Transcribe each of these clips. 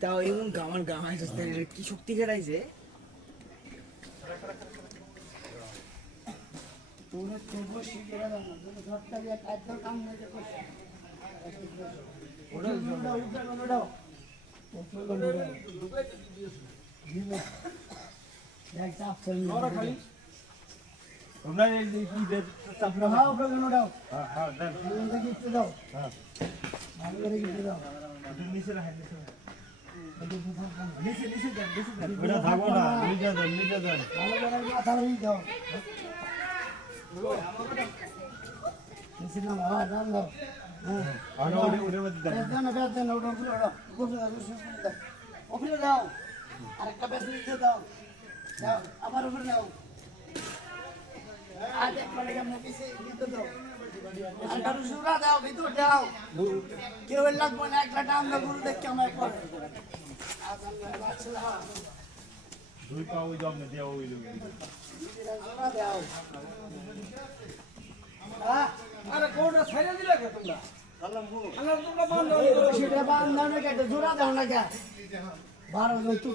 তাও এমন গামার গামায় কি শক্তি খেলাইছে আরেকটা বেশ নিতে দাও আবার উপরে নাও আজ একবারে কেমন পিছে নিতে দাও আর সুরা দাও ভিতর দাও কেউ লাগবে না একটা টান দাও গুরু দেখে আমার পরে দুই পা ওই জমনে দেওয়া ওই সুরা দাও আরে কোনটা ছাইরা দিলা কে তোমরা আল্লাহ তোমরা বান্ধ সেটা বান্ধা না কেটে জোড়া দাও না কে 12 তু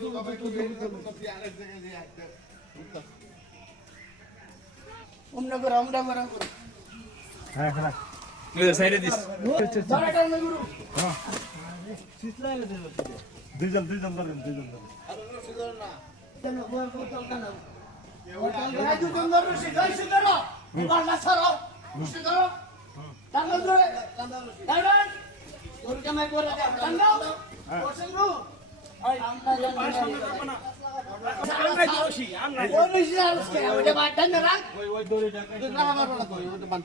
ওমনা করে আমরা করো হ্যাঁ হ্যাঁ সাইডে দিস জোড়া দাও না গুরু হ্যাঁ সিসলাইলে দিল দুইজন ধরেন কেন বল কথা না ওটা গায় দুজন ধরো শিখাই শিখারো বাড়না ছাড়ো খুশি করো টাঙ্গাল ধরে টাঙ্গাল ওর কামাই করে টাঙ্গাল বসেন রু আমরা পার সামনে করব না আমরা দোষী আমরা ওই রইছে আজকে ওটা বাড়ান না রাখ ওই দড়ি টাকা না মারব না কই ওটা বান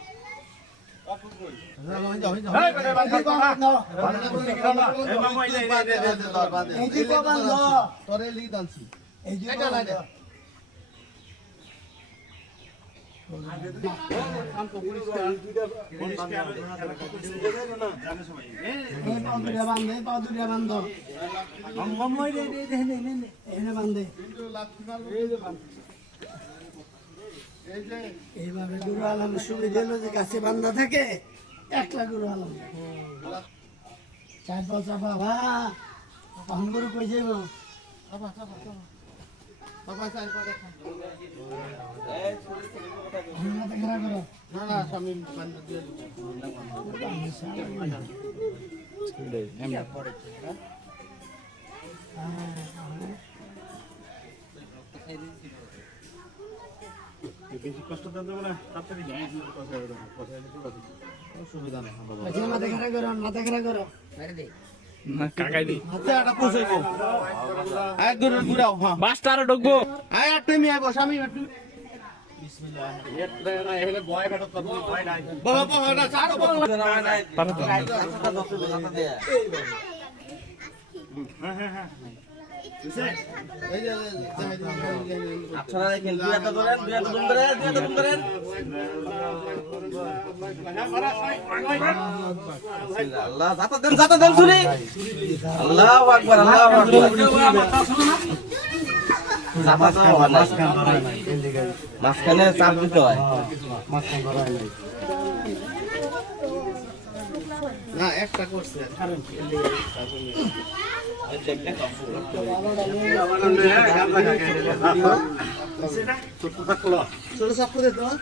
তোরে লি দানছি এই যে এটা লাগে এইভাবে গুরু আলম সুবিধা হলো যে গাছে বান্ধা থাকে 1 লাখ গুরু আলম 4 বছর বাবা পাহন গরু কই যাইব বাবা চাই করে খা না না স্বামী বান্ধ দিয়ে বেশি কষ্ট দেবো না তাড়াতাড়ি অসুবিধা নেই মাথা খারাপ করো কাকাই দি হাতে আটা পৌঁছাইবো আয় দূরে ঘুরাও হ্যাঁ বাসটা আরো ঢুকবো আয় আর তুমি আইবো স্বামী একটু বাবা বাবা না ছাড়ো এই যে আপনারা দেখেন দুই হাতে ধরেন আল্লাহ যাতা দেন শুনি আল্লাহু আকবার মাঝখানে চাপ দিতে হয় না একটা করছে ছোট চাপ করে দাও